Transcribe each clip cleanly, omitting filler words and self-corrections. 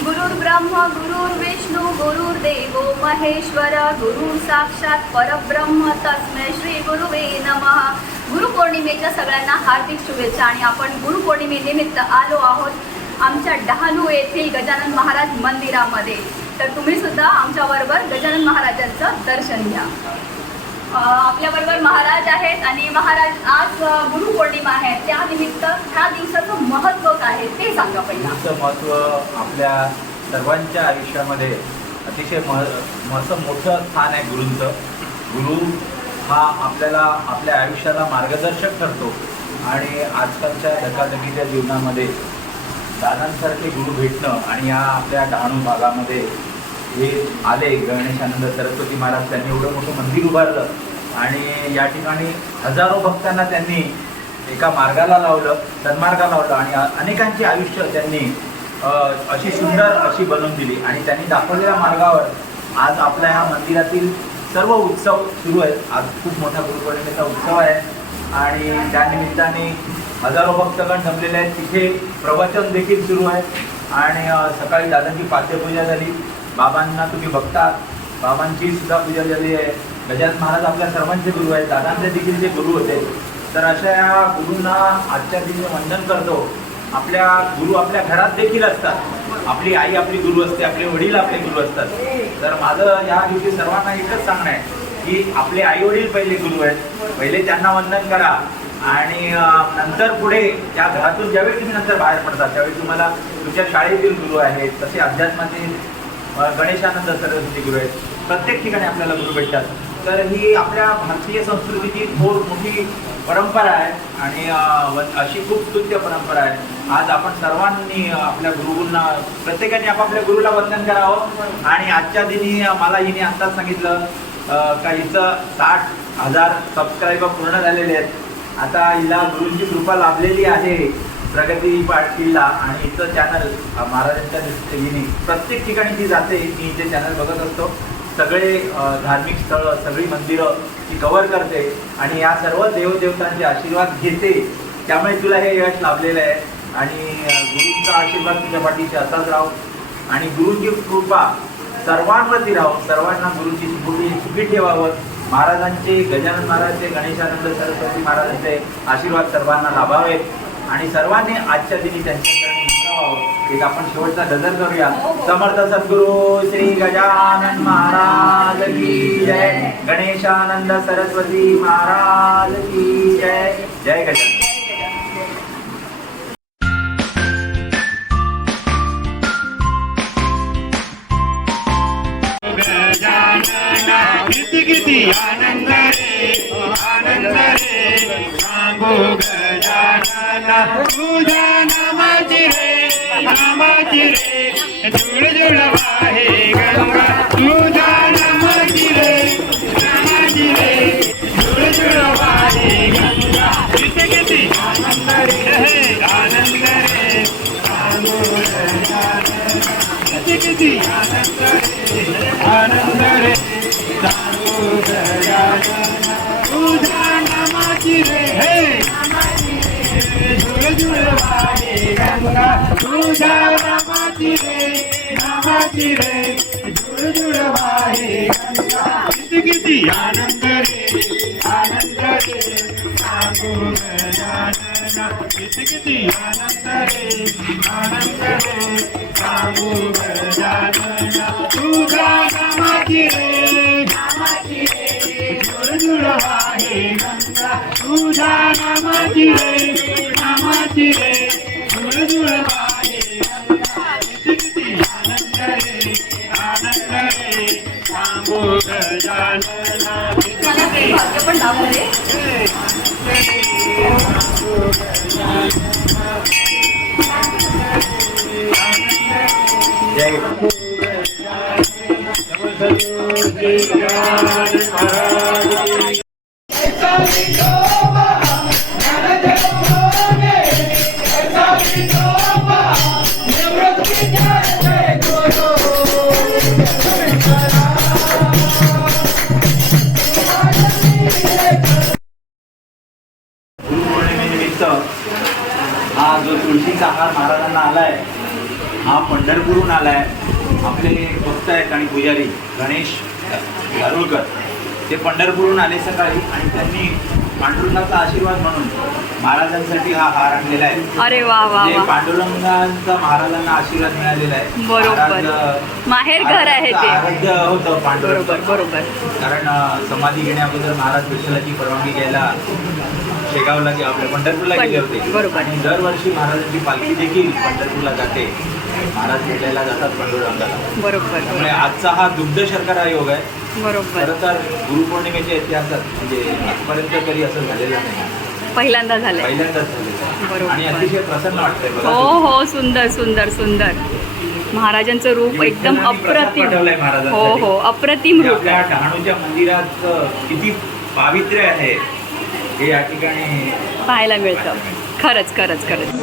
गुरुर्ब्रह्म गुरुर्विष्णू गुरुर्देवो महेश्वर गुरु साक्षात परब्रह्म तस्मै श्री गुरुवे नमः. गुरुपौर्णिमेच्या सगळ्यांना हार्दिक शुभेच्छा. आणि आपण गुरुपौर्णिमेनिमित्त आलो आहोत आमच्या डहाणू येथील गजानन महाराज मंदिरामध्ये. तर तुम्ही सुद्धा आमच्याबरोबर गजानन महाराजांचं दर्शन घ्या. आपल्याबरोबर महाराज आहेत आणि महाराज आज गुरुपौर्णिमा आहे, त्यानिमित्त ह्या दिवसाचं महत्त्व काय आहे ते सांगा. पहिलं महत्त्व आपल्या सर्वांच्या आयुष्यामध्ये अतिशय मोठं स्थान आहे गुरूंचं. गुरु हा आपल्याला आपल्या आयुष्याला मार्गदर्शक ठरतो आणि आजकालच्या धकाधकीच्या जीवनामध्ये दादांसारखे गुरु भेटणं आणि या आपल्या डहाणू भागामध्ये हे आले. गणेशानंद सरस्वती महाराज त्यांनी एवढं मोठं मंदिर उभारलं आणि या ठिकाणी हजारो भक्तांना त्यांनी एका मार्गाला लावलं, सन्मार्गाला लावलं आणि अनेकांची आयुष्य त्यांनी अशी सुंदर अशी बनवून दिली. आणि त्यांनी दाखवलेल्या मार्गावर आज आपल्या ह्या मंदिरातील सर्व उत्सव सुरू आहेत. आज खूप मोठा गुरुपौर्णिमेचा उत्सव आहे आणि त्यानिमित्ताने हजारो भक्तगण जमलेले आहेत. तिथे प्रवचन देखील सुरू आहे आणि सकाळी दादांची पाद्यपूजा झाली. बाबांना तुम्ही बघता, बाबांची सुद्धा पूजा झाली आहे. गजानन महाराज आपल्या सर्वांचे गुरु आहेत, दादांचे देखील जे गुरु होते. तर अशा या गुरूंना आजच्या दिवशी वंदन करतो. आपल्या गुरु आपल्या घरात देखील असतात. आपली आई आपली गुरु असते, आपले वडील आपले गुरु असतात. तर माझं या दिवशी सर्वांना एकच सांगणं आहे की आपले आई वडील पहिले गुरु आहेत, पहिले त्यांना वंदन करा आणि नंतर पुढे त्या घरातून ज्यावेळी तुम्ही नंतर बाहेर पडतात त्यावेळी तुम्हाला तुमच्या शाळेतील गुरु आहेत, तसे अध्यात्मातील गणेशानंद सरस्वती गुरु आहेत. प्रत्येक ठिकाणी आपल्याला गुरु भेटतात. तर ही आपल्या भारतीय संस्कृतीची मोठी परंपरा आहे आणि अशी खूप स्तुत्य परंपरा आहे. आज आपण सर्वांनी आपल्या गुरुंना प्रत्येकाने आपापल्या गुरुला वंदन करावं. आणि आजच्या दिनी मला हिने आत्ताच सांगितलं का हिचं 60,000 सबस्क्रायबर पूर्ण झालेले आहेत. आता हिला गुरूंची कृपा लाभलेली आहे प्रगती पाटीलला आणि हिचं चॅनल महाराजांच्या हिने प्रत्येक ठिकाणी ती जाते. मी हिचे चॅनल बघत असतो. सगळे धार्मिक स्थळं, सगळी मंदिरं ती कव्हर करते आणि या सर्व देवदेवतांचे आशीर्वाद घेते. त्यामुळे तुला हे यश लाभलेलं आहे आणि गुरूंचा आशीर्वाद तुझ्या पाठीशी असाच राहो आणि गुरूंची कृपा सर्वांवरती राहो. सर्वांना गुरूंची सुखी ठेवावं. महाराजांचे, गजानन महाराजचे, गणेशानंद सरस्वती महाराजांचे आशीर्वाद सर्वांना लाभावेत आणि सर्वांनी आजच्या दिनी त्यांच्या चरणी नमरावं. एक आपण शेवटचा गजल करूया. समर्थ सद्गुरु श्री गजानन महाराज की जय, गणेशानंद सरस्वती महाराज की जय. जय गजानन. किती आनंद रे, आनंद रे, सांगो गजानन तुझ्या नामाची रे, नामाची रे, जुळ जुळ वाहे गंगा तुझ्या नामाची रे, नामाची रे, जुळ जुळ वाहे गंगा. किती आनंद रे, आनंद रे, सांगो गजानन. किती आनंद रे, आनंद रे, सांगो गजानन तुझ्या नामाची रे, हे जुळ जुळ वाहे गंगा तुझ्या नामाची रे, नामाची रे, जुळ जुळ वाहे गंगा. किती आनंद रे, आनंद रे, सांगो गजानन. किती आनंद रे, आनंद रे, सांगो गजानन तुझ्या नामाची रे, नामाची रे, जुळ जुळ वाहे गंगा तुझ्या नामाची रे, नामाची रे, जुळ जुळ वाहे गंगा. किती आनंद रे, आनंद रे, सांगो गजानन. भाग्य पण लाभलं रे. गुरुपौर्णिमेनिमित्त हा जो तुळशीचा हार महाराजांना आलाय हा पंढरपूरहून आलाय. आपले भक्त आहेत आणि पुजारी गणेश गारुळकर ते पंढरपूरहून आले सकाळी आणि त्यांनी पांडुरंगाचा आशीर्वाद म्हणून महाराजांसाठी हा हार आणलेला आहे. अरे वा वा म्हणजे वा. पांडुरंगांचा महाराजांना आशीर्वाद मिळालेला आहे. बरोबर. माहेर घर आहे ते. आराध्य होतं पांडुरंग. बरोबर बरोबर. कारण समाधी घेण्याबद्दल महाराज विठ्ठलाची परवानगी घ्यायला शेगावला आपल्या पंढरपूरला गेले होते. बरोबर. आणि दरवर्षी महाराजांची पालखी देखील पंढरपूरला जाते. महाराज भेटायला जातात पांडुरंगाला. बरोबर त्यामुळे आजचा हा दुग्ध शर्करा योग आहे. बरोबर. खरं तर गुरुपौर्णिमेच्या इतिहासात म्हणजे आजपर्यंत कधी असं झालेलं नाही. पहिल्यांदा झालंय. पहिल्यांदाच झालेलं आहे. बरोबर. आणि अतिशय प्रसन्न वाटतंय बघा. हो हो, सुंदर सुंदर सुंदर. महाराजांचं रूप एकदम अप्रतिम. पाठवलंय हो महाराजांसाठी. हो, अप्रतिम रूप आपल्या आहे. डहाणूच्या मंदिरात किती पावित्र्य आहे हे या ठिकाणी पाहायला मिळतं. खरंच खरंच खरंच.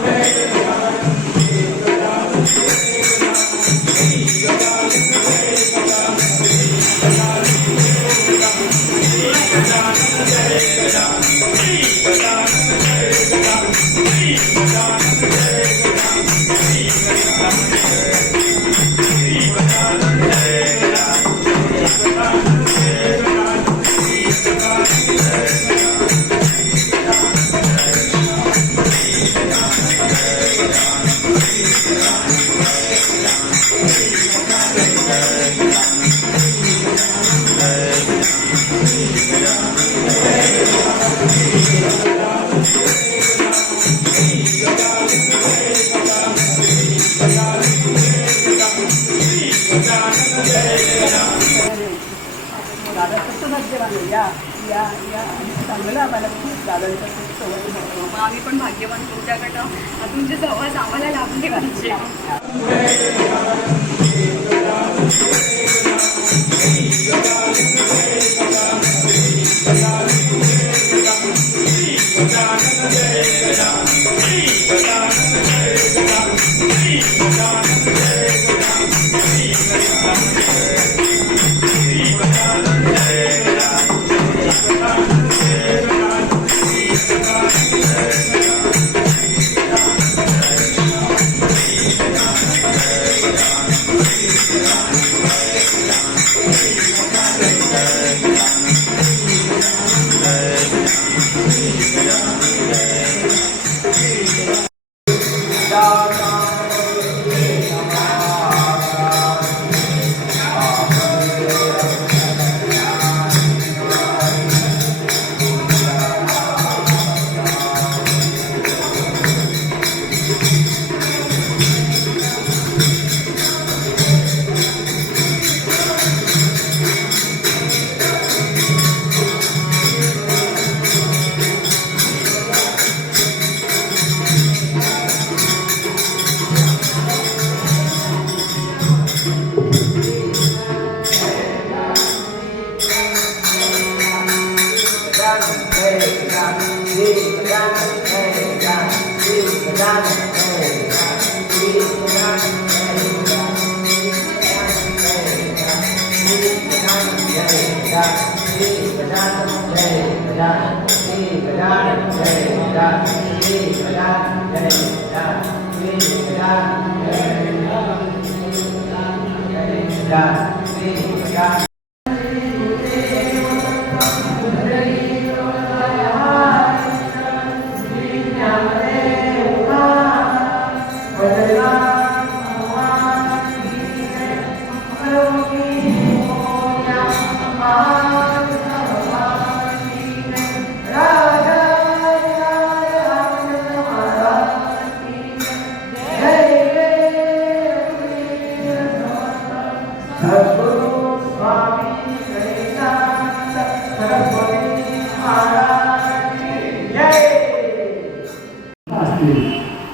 आम्ही पण भाग्यवान तुमच्याकडं तुमचे सहवास आम्हाला लाभले पाहिजे.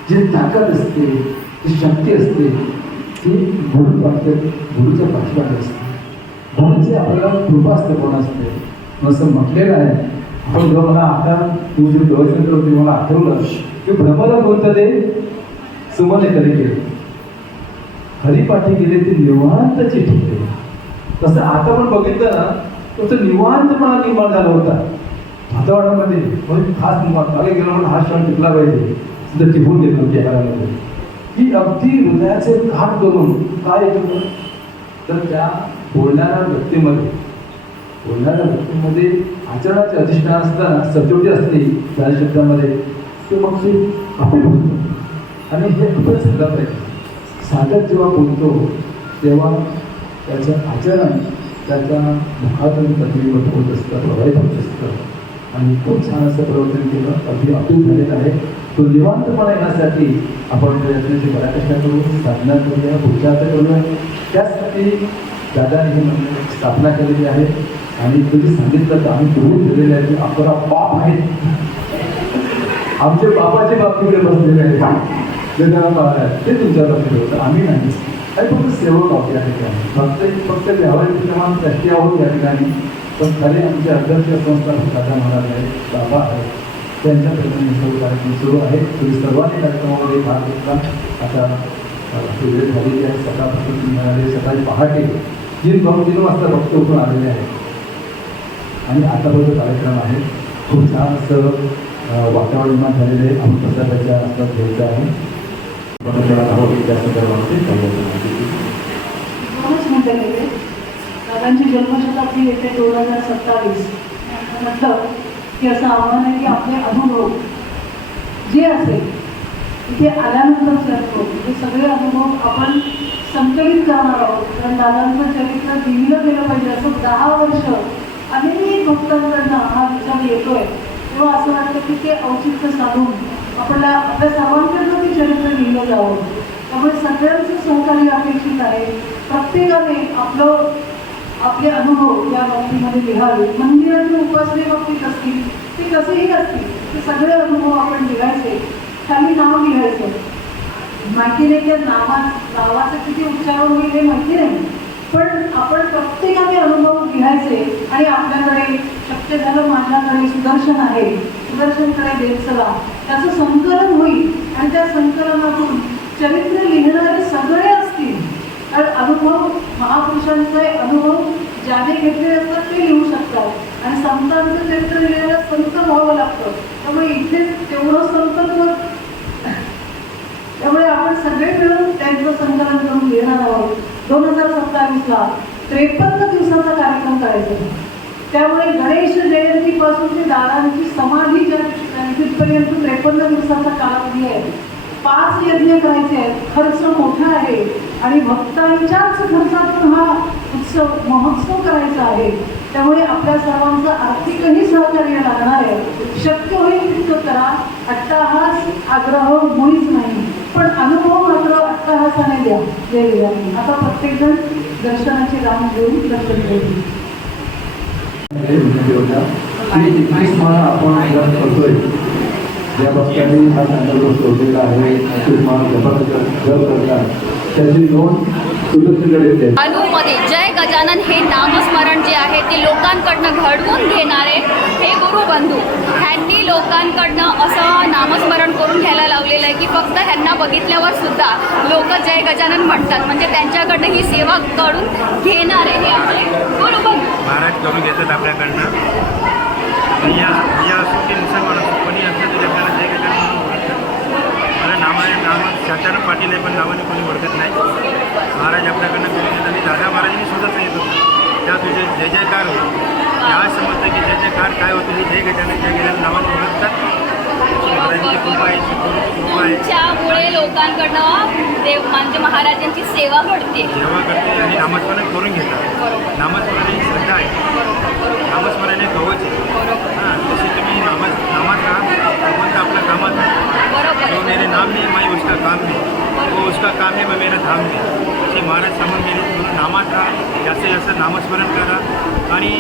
जी ताकद असते, जी शक्ती असते ती गुरुच्या पाठीमागे असते. गुरुची आपल्याला कृपा असते कोण असते असं म्हटलेलं आहे. आपण जेव्हा मला आता तू जे डोळ्याचं होते मला आठवलं की ब्रह्माला बोलतं ते सुमने तरी केले हरिपाठी गेले ते निवांत चिठ्ठी. तसं आता पण बघितलं ना तर निवांतपणा निर्माण झाला होता वातावरणामध्ये. खास निवांत मागे गेलो म्हणून हा क्षण टिकला पाहिजे सुद्धा टिकून देत होती घरामध्ये. की अगदी हृदयाचे घाट करून काय येतं तर त्या बोलणाऱ्या व्यक्तीमध्ये आचरणाचे अधिष्ठान असताना सचोटी असली त्या शब्दामध्ये ते मग ते अपील होतं आणि हे अपील झालं पाहिजे. साधक जेव्हा बोलतो तेव्हा त्याचं आचरण त्याच्या मुखातून प्रतिबिंबित होत असतं, प्रभावित होत असतं आणि खूप छान असं प्रवर्तन केलं, अगदी अपील झालेलं आहे. तो निवांतपणा येण्यासाठी आपण प्रयत्नाची पराकाष्ठा करू, साधना करूया, पुरुषार्थ करूया. त्यासाठी दादाने ही मंडळाची स्थापना केलेली आहे आणि तुम्ही सांगितलं तर आम्ही गृहीत ठेवलेले आहे की 11 बाप आहेत. आमचे बापाचे बाप तिकडे बसलेले आहेत, ते तुमच्या बाबतीत होतं, आम्ही नाही. आणि फक्त सेवक आहोत या ठिकाणी, फक्त व्यावहारिक प्रमाण राष्ट्रीय आहोत या ठिकाणी. पण खरे आमचे अध्यक्ष संस्थापक दादा महाराज आहेत, बाबा आहेत, त्यांच्या प्रमाणे सर्व कार्यक्रम सुरू आहे. तुम्ही सर्वांनी कार्यक्रमामध्ये भाग घेतला. आता वेळ झालेली आहे, सकाळपासून तुम्ही म्हणाले सकाळी पहाटे 3 वाजता भक्त उठून आलेले आहेत आणि आतापर्यंत कार्यक्रम आहे. खूप छान असं वातावरण निर्माण झालेलं आहे. आम्ही प्रसादाच्या हातात घ्यायचं आहे. त्या संदर्भामध्ये दादांची जन्मशताब्दी येते 2027. म्हटलं की असं आव्हान आहे की आपले अनुभव जे असेल इथे आल्यानंतर करतो हे सगळे अनुभव आपण संकलित करणार आहोत. कारण दादांचं चरित्र लिहिलं गेलं पाहिजे. असं 10 वर्ष अनेक भक्तांकडनं हा विचार येतोय तेव्हा असं वाटतं की ते औचित्य साधून आपल्या सर्वांकडनं ते चरित्र लिहिलं जावं. त्यामुळे सगळ्यांचं सहकार्य अपेक्षित आहे. प्रत्येकाने आपले अनुभव या बाबतीमध्ये लिहावे. मंदिराच्या उपासने बाबतीत असतील ते कसेही असतील ते सगळे अनुभव आपण लिहायचे. खाली नाव लिहायचं. माहिती नाही त्या नावाचं किती उच्चारण होईल हे माहिती नाही, पण आपण प्रत्येकाने अनुभव लिहायचे आणि आपल्याकडे शक्य झालं माझ्याकडे सुदर्शन आहे, सुदर्शनकडे देव चला, त्याचं संकलन होईल आणि त्या संकलनातून चरित्र लिहिणारे सगळे असतील. कारण अनुभव महापुरुषांचे अनुभव ज्याने घेतलेले असतात ते लिहू शकतात आणि संतांचं चरित्र लिहायला संत व्हावं लागतं. त्यामुळे इथे तेवढं संकल्प, त्यामुळे आपण सगळे मिळून त्यांचं संकलन करून लिहिणार आहोत. 2027ला 53 दिवसाचा कार्यक्रम करायचा. त्यामुळे गणेश जयंतीपासून ते दादांची समाधी ज्या दिवशी झाली तिथपर्यंत 53 दिवसाचा कालावधी आहे. 5 यज्ञ करायचे आहेत. खर्च मोठा आहे आणि भक्तांच्याच खर्चातून हा उत्सव महोत्सव करायचा आहे. त्यामुळे आपल्या सर्वांचं आर्थिकही सहकार्य लागणार आहे. शक्य होईल तितकं करा. अट्टाहास आग्रह मुळीच नाही, पण अनुभव मात्र अट्टाहासाने द्या. जय. आता प्रत्येकजण दर्शनाची रांग घेऊन दर्शन घेऊ. आपण करतोय ज्या भक्तांनी हा संदर्भ शोधलेला आहे जप करतात त्याची नोंद सुदर्शनकडे. अनुभवमध्ये जय गजानन हे नामस्मरण जे आहे ते लोकांकडनं घडवून घेणारे हे गुरुबंधू ह्यांनी लोकांकडनं असं नामस्मरण करून घ्यायला लावलेलं आहे की फक्त ह्यांना बघितल्यावर सुद्धा लोक जय गजानन म्हणतात. म्हणजे त्यांच्याकडनं ही सेवा करून घेणारे हे आपले गुरुबंधू महाराज करून घेतात आपल्याकडनं. या असो की मुसलमान असो कोणी असलं तरी आपल्याला जय गजानन म्हणून ओळखतात. मला नाव शांताराम पाटील आहे पण नावाने कोणी ओळखत नाही. महाराज आपल्याकडनं करून घेतात आणि दादा महाराजांनी सुद्धा सांगितलं होतं त्या तुझे जय जयकार होतो. या समजतं की जय जयकार काय होतं हे जय गजानन नावाने ओळखतात. महाराजांची कृपा आहे, कृपा आहे. त्यामुळे लोकांकडनं देव म्हणजे महाराजांची सेवा घडते, सेवा करते आणि नामस्मरण करून घेतात. नामस्मरण ही श्रद्धा आहे. नामस्मरण हे कवच आहे. हां, जसे तुम्ही नामात राहा भगवंत आपल्या कामात आहे. जो मेरे नाम में मैं उसका काम में, वो उसका काम है मैं मेरा धाम में, असे महाराज सांगून गेले. म्हणून नामात राहा, जास्तीत जास्त नामस्मरण करा आणि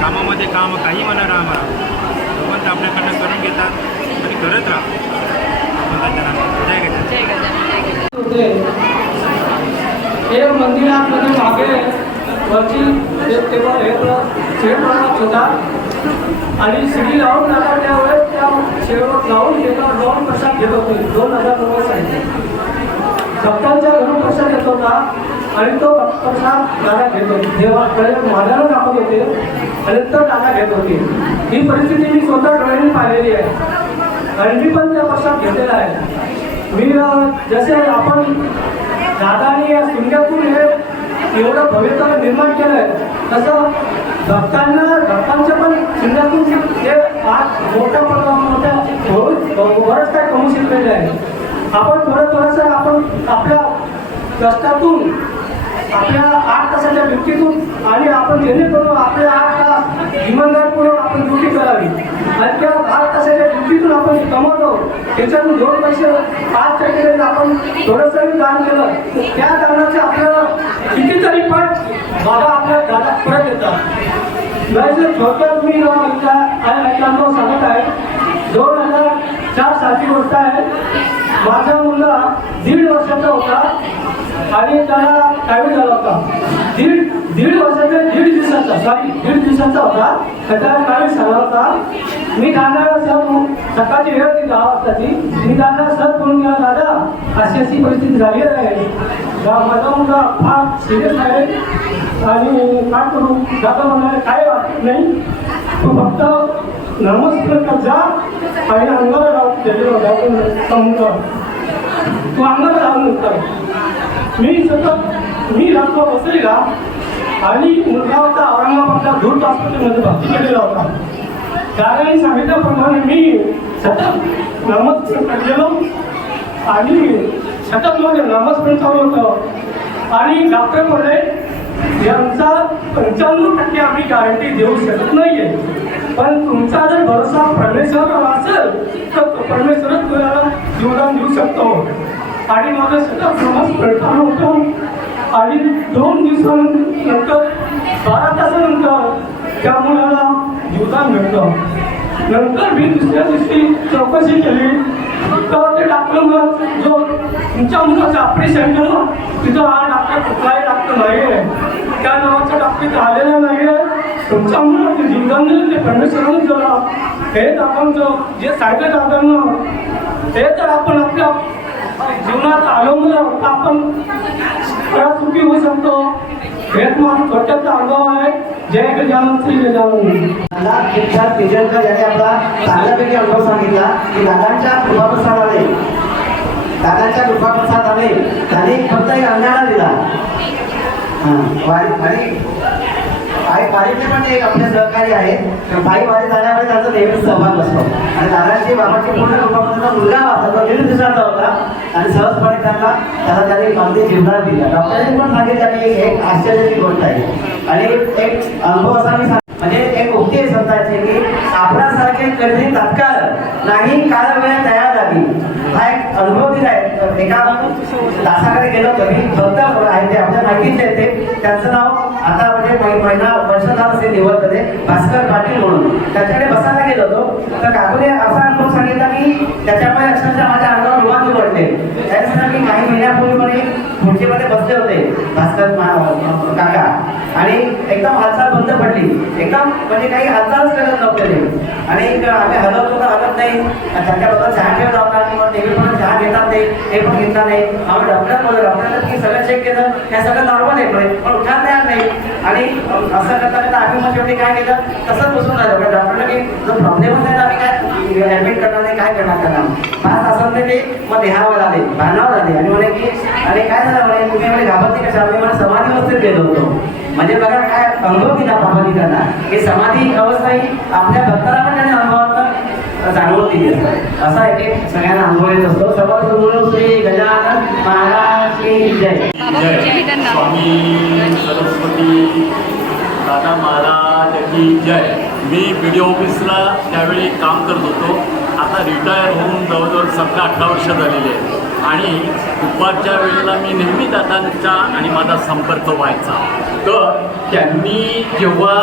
कामामध्ये काम काही म्हणा राहा मला भगवंत आपल्याकडनं करून घेतात आणि करत राहा. भगवंताच्या नामात जय गजानन. हे मंदिरामध्ये मागे वरची तेव्हा हे शेड प्रमाणात होता आणि शिडी लावून जातात त्यावेळेस त्या शेडवर लावून घेतात. 2 प्रसाद घेत होते. 2000 रुपये सांगितले. भक्तांच्या घरून प्रसाद येत होता आणि तो प्रसाद दादा घेत होते. तेव्हा माझ्याला दाखवत होते आणि तो दादा घेत होते. ही परिस्थिती मी स्वतः डोळ्यांनी पाहिलेली आहे आणि मी पण त्या प्रसाद घेतलेला आहे. मी जसे आपण दादानी या सिंगापूर हे एवढं भवितव्य निर्माण केलंय तसं भक्तांचं पण सिंगापूर हे आज मोठ्या बरंच काय कमवू शिकलेलं आहे. आपण थोडंसं आपण आपल्या कष्टातून आपल्या 8 तासाच्या ड्युटीतून आणि आपण जेणेकरून आपल्या 8 तास इमानदारपूर्वक आपण ड्युटी करावी आणि त्या 8 तासाच्या ड्युटीतून आपण कमवतो त्याच्यातून 2 पैसे 5 टक्के आपण थोडंसं दान केलं त्या दानाचे आपल्याला कितीतरी पण बाबा आपल्या दादा परत येतात. थोडक्यात मी अनुभव सांगत आहे. 2004 सालची गोष्ट आहे. माझा मुलगा 1.5 वर्षाचा होता आणि त्याला टायफॉइड झाला होता. दीड दिवसाचा होता. त्याला टायफॉइड झाला होता. मी जाणार सकाळची वेळ होती 10 वाजताची. मी जाणार सर फोन केला, दादा अशी परिस्थिती झाली आहे, माझा मुलगा फार सिरियस आहे आणि काय करू. दादा म्हणाले काय वाटत नाही, तू फक्त नमस्कार जा आणि अंगाला लावून समुद्र तू अंगाला लावून नसता. मी रात्र बसलेला आणि मुलगा होता औरंगाबादला धूर्त हॉस्पिटलमध्ये भरती केलेला होता. दादाने सांगितल्याप्रमाणे मी सतत नमस्कार केलो आणि सतत मध्ये नमस्कार चालू होतं आणि डॉक्टर बोलले यांचा 95% आम्ही गॅरंटी देऊ शकत नाहीये, पण तुमचा जर भरोसा परमेश्वरावर असेल तर परमेश्वरच तुम्हाला जीवदान देऊ शकतो. आणि माझं सतत नमस्कार चालू होतो आणि 2 दिवसानंतर 12 तासानंतर त्या मुलाला जीवदान मिळतं. नंतर मी दुसऱ्या दिवशी चौकशी केली तर ते डॉक्टर जो तुमच्या मुलाचं ऑपरेशन केलं तिथं हा डॉक्टर कुठलाही डॉक्टर नाही आहे, त्या नावाचा डॉक्टर आलेला नाही आहे. तुमच्या मुलाचं जीवदान दिलं ते परमेश्वरानं दिलं. हेच आपण जे सांगितलं दादांना ते तर आपण आपल्या जीवनात अवलंबून आपण सुखी होऊ शकतो. हेच माझा थोडक्याचा अनुभव आहे. जय गजानन श्री गजानन. शिक्षक विजयकर यांनी आपला चांगल्यापैकी अनुभव सांगितला की दादांच्या कृपाप्रसादाने त्यांनी फक्त एक अंगाला दिला आणि वारीतले पण एक आपले सहकारी आहेत. पायी वारी जाण्यामध्ये त्यांचा नेहमीच सहभाग असतो आणि दादाची बाबाची पूर्ण कृपाप्रसाद मुलगा होता तो 1.5 दिवसाचा होता आणि सहजपणे त्याला त्यांनी अगदी जीवनात दिला. डॉक्टरांनी पण सांगितलं की एक आश्चर्याची गोष्ट आहे आणि एक अनुभव असा मी म्हणजे एक उक्ती आहे संतांची की आपल्यासारखे कधी तात्काळ नाही काळ वेळ तयार झाली. हा एक अनुभव दिलाय. एका दासाकडे गेलो होतो मी, भक्त आहे ते आपल्या माहितीचे ते, त्यांचं नाव आता म्हणजे वर्ष झालं असेल निवडमध्ये, भास्कर पाटील म्हणून. त्याच्याकडे बसायला गेलो होतो तर काकूने असा अनुभव सांगितला की त्याच्यामुळे अक्षरशः माझ्या अंगावर रुमाल उघडले. त्याच्यासाठी मी काही महिन्यापूर्वीपणे खुर्चीमध्ये बसले होते भास्कर काका आणि एकदम हालचाल बंद पडली. एकदम म्हणजे काही हालचालच करत नव्हते आणि आम्ही हलवतो तर हलत नाही. त्यांच्याबद्दल चहा ठेवला होता आणि मग नेहमी पण चहा घेतात ते हे पण घेतला नाही. आम्ही डॉक्टर बोललो, डॉक्टरला की सगळं चेक केलं, हे सगळं नॉर्मल आहे पण उठा तयार नाही. आणि असं करता करता आम्ही मग शेवटी काय केलं तसंच बसून राहिलो. पण डॉक्टरला की जो प्रॉब्लेमच नाही तर आम्ही काय ॲडमिट करणार नाही, काय करणार 5 तासांमध्ये ते मग देहावर आले, भानावर आले आणि म्हणे की अरे काय झालं म्हणे तुम्ही म्हणे घाबरते कशा. आम्ही मला समाधी अवस्थेत गेलो होतो. म्हणजे बघा काय अनुभव दिला बाबांनी त्यांना की समाधी अवस्था ही आपल्या भक्ताला पण त्याने अनुभवात जाणवत दिली असते. असा एक सगळ्यांना अनुभव येत असतो. सर्व श्री गजानन महाराज की जय. स्वामी सरस्वती दादा महाराज की जय. मी BDO ऑफिसला त्यावेळी काम करत होतो. आता रिटायर होऊन जवळजवळ 17-18 वर्ष झालेली आहे आणि दुपारच्या वेळेला मी नेहमी दादांचा आणि माझा संपर्क व्हायचा. तर त्यांनी जेव्हा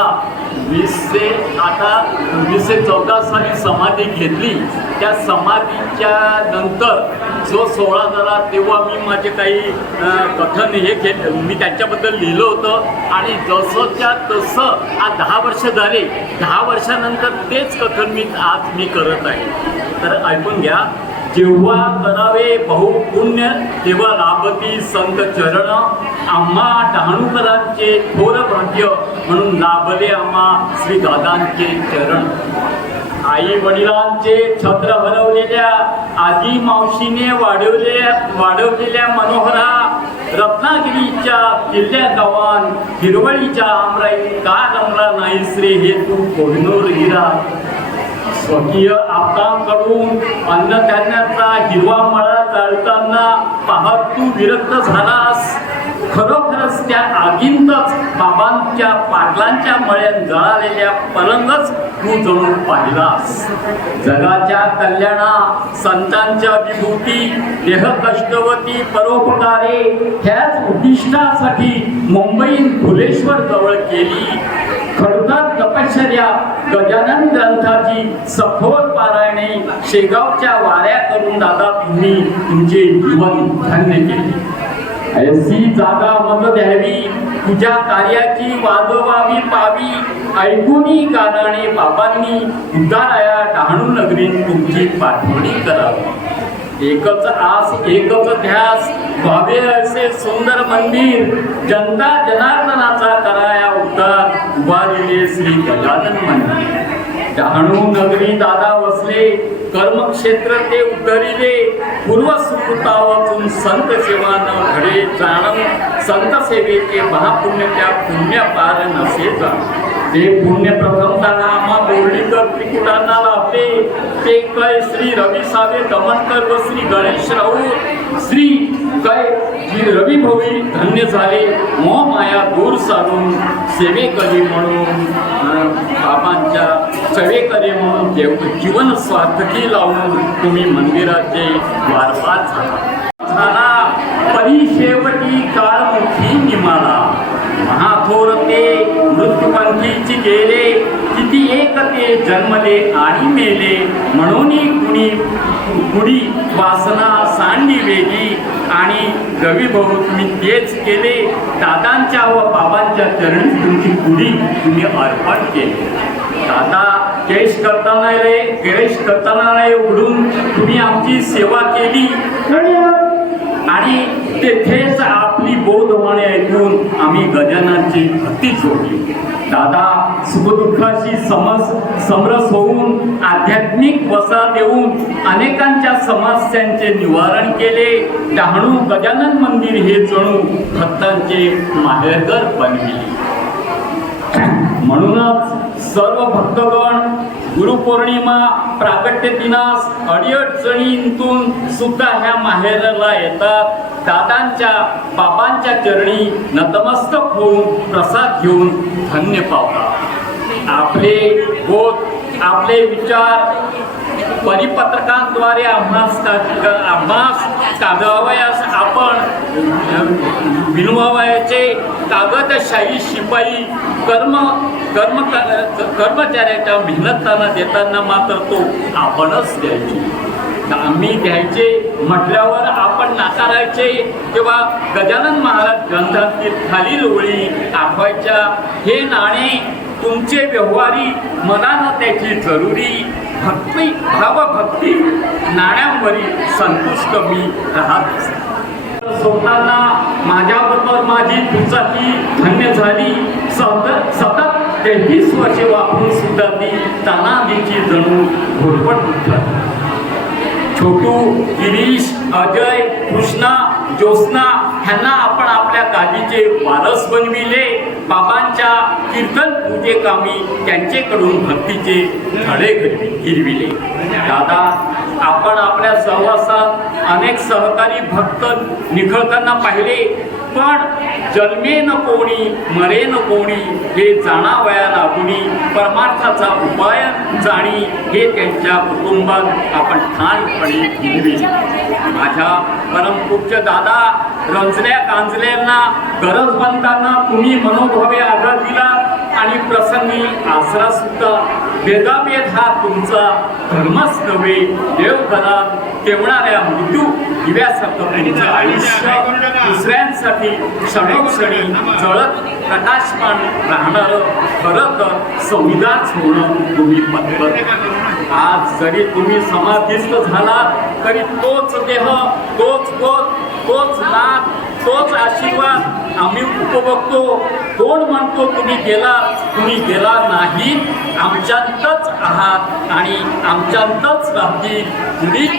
2014 साली समाधी घेतली, त्या समाधीच्या नंतर जो 16 झाला तेव्हा मी माझे काही कथन हे केलं, मी त्यांच्याबद्दल लिहिलं होतं आणि जसंच्या तसं आज 10 वर्ष झाले. 10 वर्षानंतर तेच कथन आज मी करत आहे. तर ऐकून घ्या. जेव्हा करावे बहुपुण्य तेव्हा लाभती संत चरण, आम्हा डहाणूकरांचे थोर भाग्य म्हणून लाभले आम्हा श्री दादांचे चरण. आई वडिलांचे छत्र हरवलेल्या आजी मावशीने वाढवलेल्या मनोहरा रत्नागिरीच्या किल्ल्या गावान हिरवळीच्या आमराई का रमला नाहीस रे हे तू कोहिनूर हिरा. स्वकीय आपदांकडून अन्नधान्याचा हिरवा मळा जाळताना पाहत तू विरक्त झालास. खरोखरच त्या आगींतच बाबांच्या पाटलांच्या मळ्यात जळालेल्या पलंगच तू जणू पाहिलास. जगाच्या कल्याणा संतांच्या विभूती देह कष्टवती परोपकारे ह्याच उद्दिष्टासाठी मुंबईत फुलेश्वर जवळ केली. खडकात तपश्चर्या गजानन ग्रंथाची सखोल पारायणे शेगावच्या वाऱ्या करून दादा तुम्ही तुमचे जीवन धन्य केले. ऐसी जागा मग द्यावी तुझ्या कार्याची वाजवावी पावी. ऐकूनी गाणाने बाबांनी उद्धाराया डहाणू नगरीत तुमची पाठवणी करावी. एकच आस एकच ध्यास व्हावे असे सुंदर मंदिर जनता जनार्दनाचा कराया उद्धार उभारिले श्री गजानन मंदिर. डहाणू नगरी दादा वसले कर्मक्षेत्र ते उद्धरिले. पूर्व सुकृतावातून संत सेवा न घडे जाण संत सेवेचे महापुण्य त्या पुण्य पार नसे जा. ते पुण्य प्रथमताना आम्हा बोर्डीकर त्रिकुटांना लाभले. ते कै श्री रवी सावे दमनकर व श्री गणेश राऊत श्री कै श्री रवी भोई धन्य झाले. मोह माया दूर सारून सेवेकरी म्हणून बाबांच्या सेवेकरी म्हणून जीवन स्वार्थकी लावून तुम्ही मंदिराचे द्वारपाल झाला. परी शेवटी काळमुखी निमाला. महाथोर ते मृत्यूपंथीची गेले. किती एक ते जन्मले आणि मेले. म्हणून कुणी वासना सांडी वेगी आणि रवी भाऊ तुम्ही तेच केले. दादांच्या व बाबांच्या चरणी तुमची कुडी तुम्ही अर्पण केली. दादा केश करताना रे उघडून तुम्ही आमची सेवा केली आणि तेथेच आपली बोधवाणी ऐकून आम्ही गजाननाची भक्ती जोडली. दादा सुखदुःखाशी समरस होऊन आध्यात्मिक वसा देऊन अनेकांच्या समस्यांचे निवारण केले. डहाणू गजानन मंदिर हे जणू भक्तांचे माहेरघर बनविले. म्हणूनच सर्व भक्तगण गुरुपौर्णिमा प्रागट्य दिनास अडीअडचणींतून सुद्धा ह्या माहेरला येतात. दादांच्या बाबांच्या चरणी नतमस्तक होऊन प्रसाद घेऊन धन्य पावतात. आपले बोध आपले विचार परिपत्रकांद्वारे आम्हास कागदावयास आपण विनवावयाचे. कागदशाही शिपाई कर्मचाऱ्याच्या मेहनताना देताना मात्र तो आपणच द्यायची. आम्ही द्यायचे म्हटल्यावर आपण नाकारायचे. तेव्हा गजानन महाराज ग्रंथातील खालील ओळी आठवायच्या. हे नाणे तुमचे व्यवहारी मनानं त्याची जरुरी. भावभक्ती नाण्यांवरील संतुष्ट मी राहत असते. स्वतःना माझ्याबरोबर माझी दुचाकी धन्य झाली. सतत 33 वर्षे वापरून सुद्धा ती तानाजीची जणू घोरपट उठली. छोटू, गिरीश, अजय, कृष्णा, ज्योत्स्ना ह्यांना आपण आपल्या गादीचे वारस बनविले. बाबांच्या कीर्तन पूजेकामी त्यांचेकडून भक्तीचे धडे गिरविले. दादा आपण आपल्या सहवासात अनेक सहकारी भक्त निखळताना पाहिले. पण जन्मेन कोणी मरेन कोणी हे जाणावया लागुनी परमार्थाचा उपाय जाणी हे त्यांच्या कुटुंबात आपण ठाणपणे गिरविले. माझ्या परमपूज्य दादा रंजल्या कांजलेंना गरजवंतांना तुम्ही मनोभावे आधार दिला आणि प्रसंगी आसरा सुद्धा. भेदाभेद हा तुमचा धर्मच नव्हे. देवघरात तेवणाऱ्या मृत्यू दिव्यासारखं तुमचं आयुष्य दुसऱ्यांसाठी क्षणोक्षणी जळत प्रकाशमान राहणारं खरं तर संविधाच होणं तुम्ही पत्कर. आज जरी तुम्ही समाधिस्थ झालात तरी तोच देह तोच बोध तोच नाक तोच आशीर्वाद आम्ही उपभोगतो. कोण म्हणतो तुम्ही गेला नाही, आमच्यातच आहात आणि आमच्यातच राहतील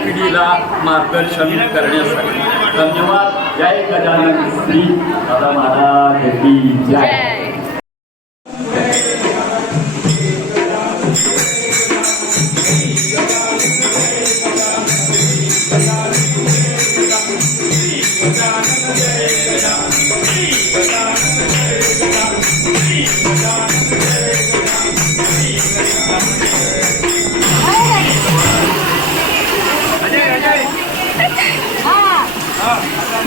पिढीला मार्गदर्शन करण्यासाठी. धन्यवाद. जय गजानन श्री दादा महाराज की जय.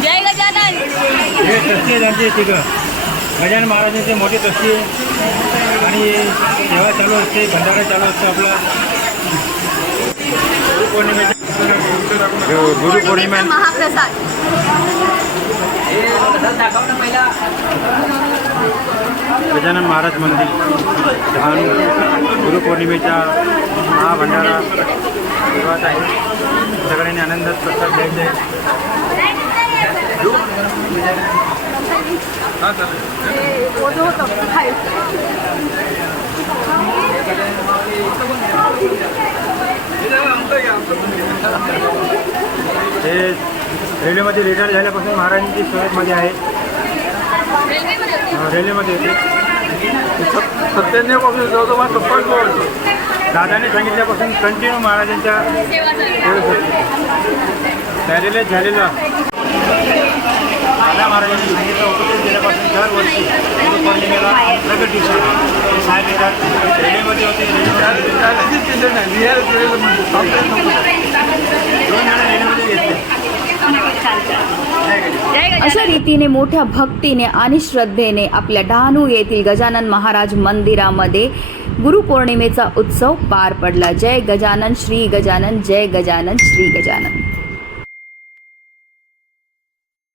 जय गजानन. हे तस्ती आहे त्यांची तिथं गजानन महाराजांचे मोठी तस्ती आहे आणि सेवा चालू असते, भंडारा चालू असतो आपला. गुरुपौर्णिमा महाप्रसाद. गजानन महाराज मंदिर डहाणू गुरुपौर्णिमेचा महाभंडारा सुरुवात आहे. सगळ्यांनी आनंदात प्रसाद घ्यायचा आहे. हे रेल्वेमध्ये रिटायर झाल्यापासून महाराजांची सोयमध्ये आहे. रेल्वेमध्ये होते 97 जवळजवळ 56 वर्ष. दादाने सांगितल्यापासून कंटिन्यू महाराजांच्या पॅरेलाइज झालेला. दादा महाराजांनी सांगितलं उपदेश दिल्यापासून दरवर्षी गुरुपौर्णिमेला प्रगट दिवशी साहेब येतात. रेल्वेमध्ये होते, अशा रीतीने मोठ्या भक्तीने आणि श्रद्धेने आपल्या डहाणू येथील गजानन महाराज मंदिरामध्ये गुरुपौर्णिमेचा उत्सव पार पडला. जय गजानन श्री गजानन, जय गजानन श्री गजानन.